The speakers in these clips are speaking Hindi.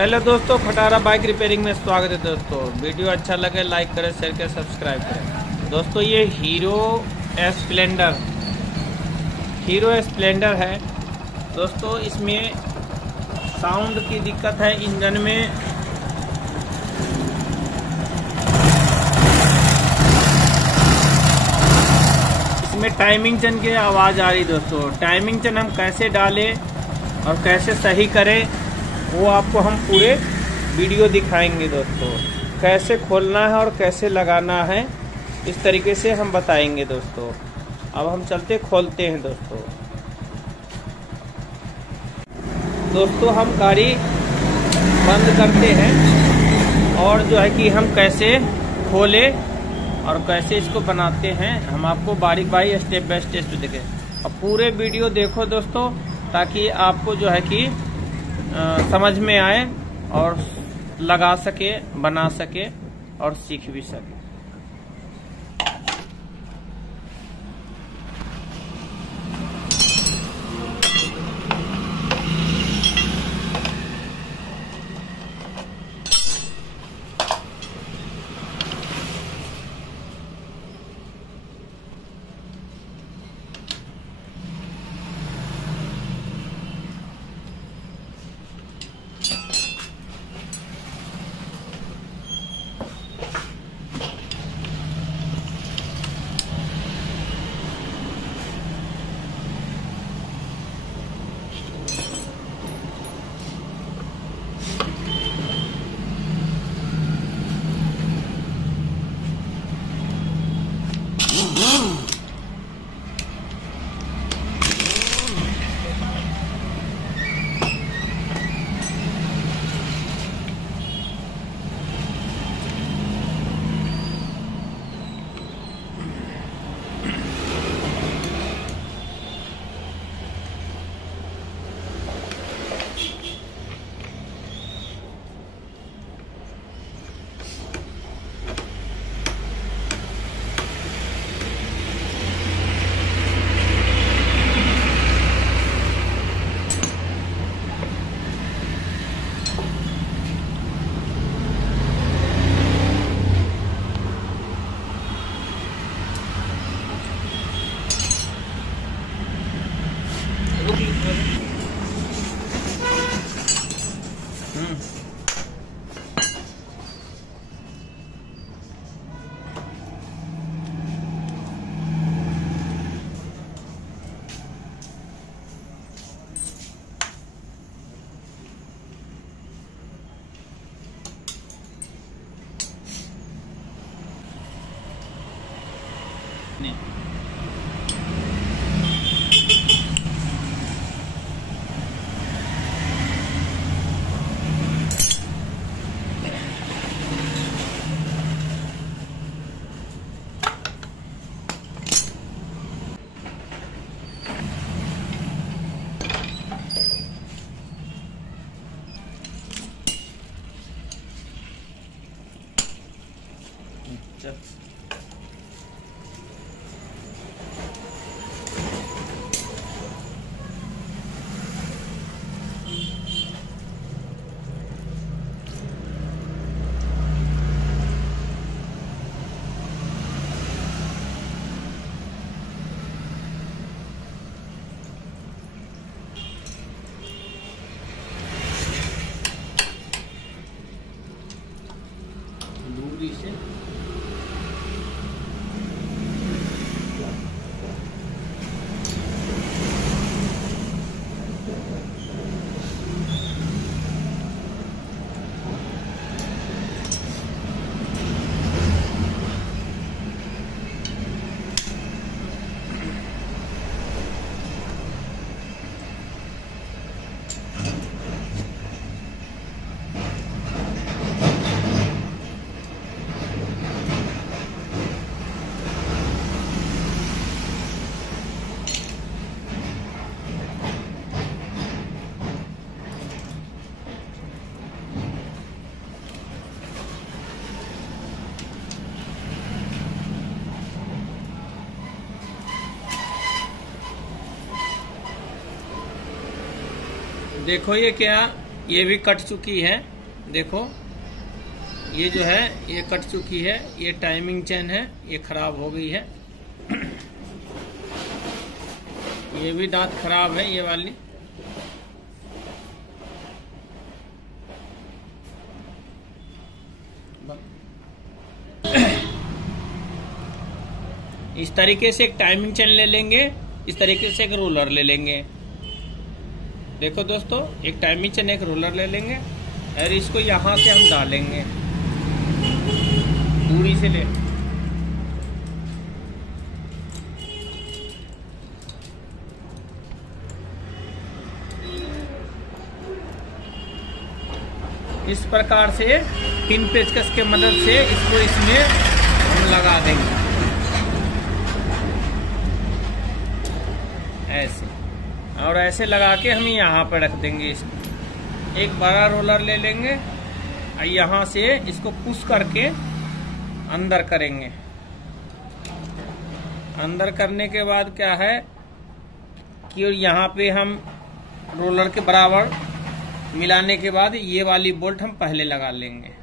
हेलो दोस्तों, खटारा बाइक रिपेयरिंग में स्वागत है। दोस्तों वीडियो अच्छा लगे लाइक करें, शेयर करें, सब्सक्राइब करें। दोस्तों ये हीरो स्प्लेंडर है। दोस्तों इसमें साउंड की दिक्कत है इंजन में। इसमें टाइमिंग चेन की आवाज़ आ रही। दोस्तों टाइमिंग चेन हम कैसे डालें और कैसे सही करें वो आपको हम पूरे वीडियो दिखाएंगे। दोस्तों कैसे खोलना है और कैसे लगाना है इस तरीके से हम बताएंगे। दोस्तों अब हम चलते खोलते हैं। दोस्तों हम गाड़ी बंद करते हैं और जो है कि हम कैसे खोलें और कैसे इसको बनाते हैं हम आपको बारीक बारीक स्टेप बाय स्टेप देखें। अब पूरे वीडियो देखो दोस्तों, ताकि आपको जो है कि समझ में आए और लगा सके, बना सके और सीख भी सके। से देखो ये क्या, ये भी कट चुकी है, देखो ये जो है ये कट चुकी है। ये टाइमिंग चेन है, ये खराब हो गई है। ये भी दांत खराब है ये वाली। इस तरीके से एक टाइमिंग चेन ले लेंगे, इस तरीके से एक रोलर ले लेंगे। देखो दोस्तों, एक टाइमिंग चेन एक रोलर ले लेंगे और इसको यहां से हम डालेंगे दूरी से ले। इस प्रकार से 3 पेचकस के मदद से इसको इसमें हम लगा देंगे ऐसे, और ऐसे लगा के हम यहाँ पर रख देंगे इसको। एक बड़ा रोलर ले लेंगे और यहाँ से इसको पुश करके अंदर करेंगे। अंदर करने के बाद क्या है कि यहाँ पे हम रोलर के बराबर मिलाने के बाद ये वाली बोल्ट हम पहले लगा लेंगे।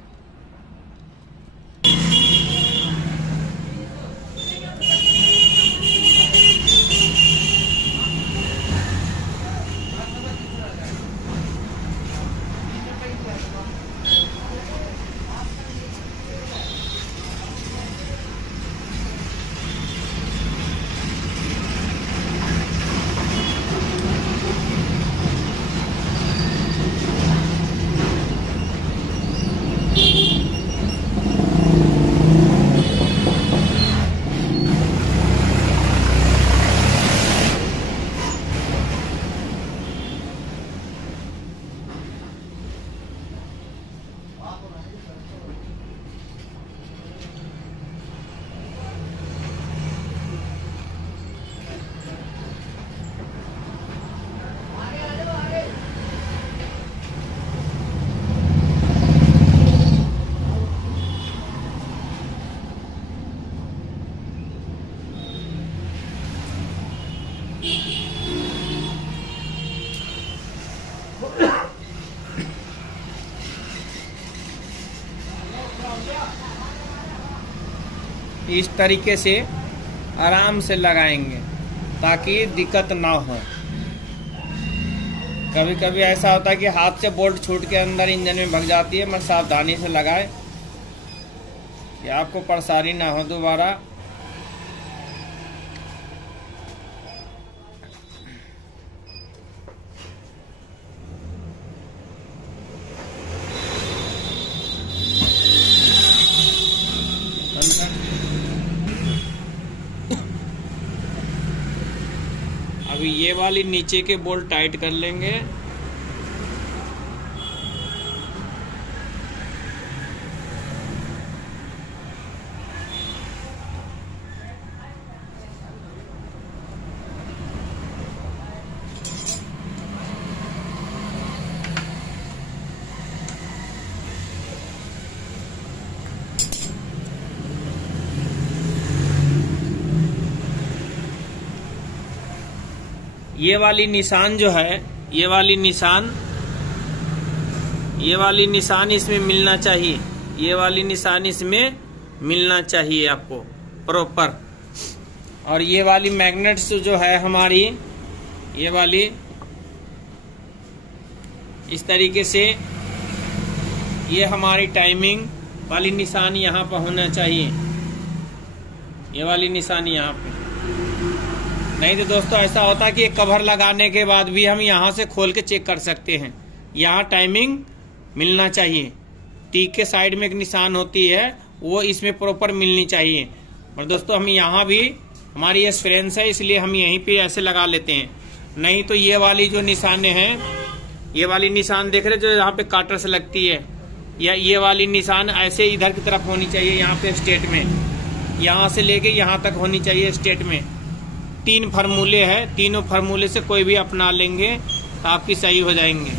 इस तरीके से आराम से लगाएंगे ताकि दिक्कत ना हो। कभी कभी ऐसा होता है कि हाथ से बोल्ट छूट के अंदर इंजन में भग जाती है, मगर सावधानी से लगाए कि आपको परेशानी ना हो दोबारा। अभी ये वाली नीचे के बोल्ट टाइट कर लेंगे। ये वाली निशान जो है, ये वाली निशान इसमें मिलना चाहिए। ये वाली निशान इसमें मिलना चाहिए आपको प्रॉपर। और ये वाली मैग्नेट्स जो है हमारी, ये वाली इस तरीके से ये हमारी टाइमिंग वाली निशान यहाँ पर होना चाहिए। ये वाली निशान यहाँ पे, नहीं तो दोस्तों ऐसा होता है कि एक कवर लगाने के बाद भी हम यहाँ से खोल के चेक कर सकते हैं। यहाँ टाइमिंग मिलना चाहिए। टीक के साइड में एक निशान होती है, वो इसमें प्रॉपर मिलनी चाहिए। और दोस्तों हम यहाँ भी, हमारी ये फ्रेंस है इसलिए हम यहीं पे ऐसे लगा लेते हैं। नहीं तो ये वाली जो निशानें हैं, ये वाली निशान देख रहे जो यहाँ पे काटर से लगती है, या ये वाली निशान ऐसे इधर की तरफ होनी चाहिए। यहाँ पे स्टेट में, यहाँ से लेके यहाँ तक होनी चाहिए स्टेट में। 3 फार्मूले हैं, तीनों फार्मूले से कोई भी अपना लेंगे तो आपकी सही हो जाएंगे।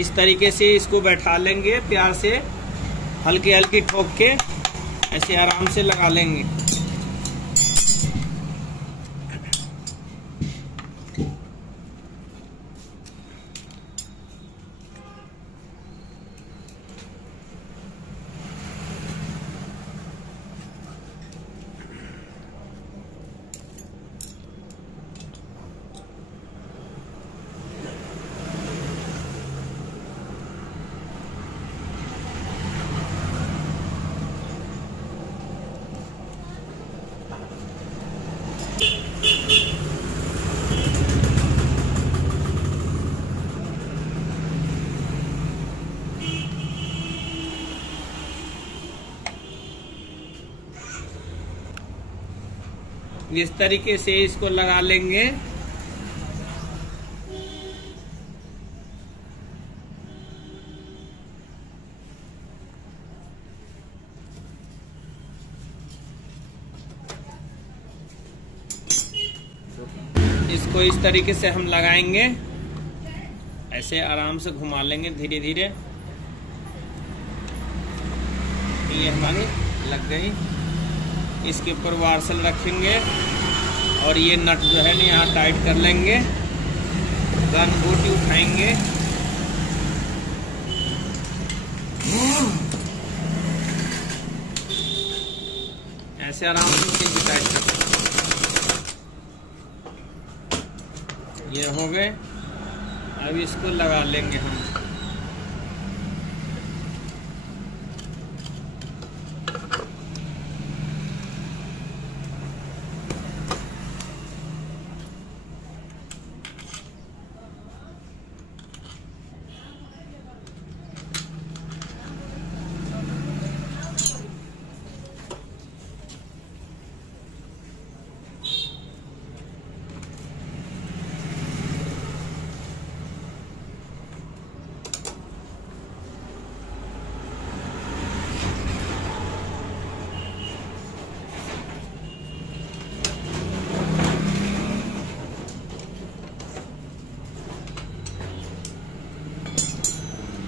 इस तरीके से इसको बैठा लेंगे प्यार से, हल्की हल्की ठोक के। ऐसे आराम से लगा लेंगे। इस तरीके से इसको लगा लेंगे। इसको इस तरीके से हम लगाएंगे, ऐसे आराम से घुमा लेंगे धीरे धीरे। ये हमारी लग गई। इसके ऊपर वार्सल रखेंगे और ये नट जो है ना यहाँ टाइट कर लेंगे। गन बूटी उठाएंगे, ऐसे आराम से इसे टाइट कर। ये हो गए। अब इसको लगा लेंगे हम।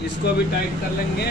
इसको भी टाइट कर लेंगे।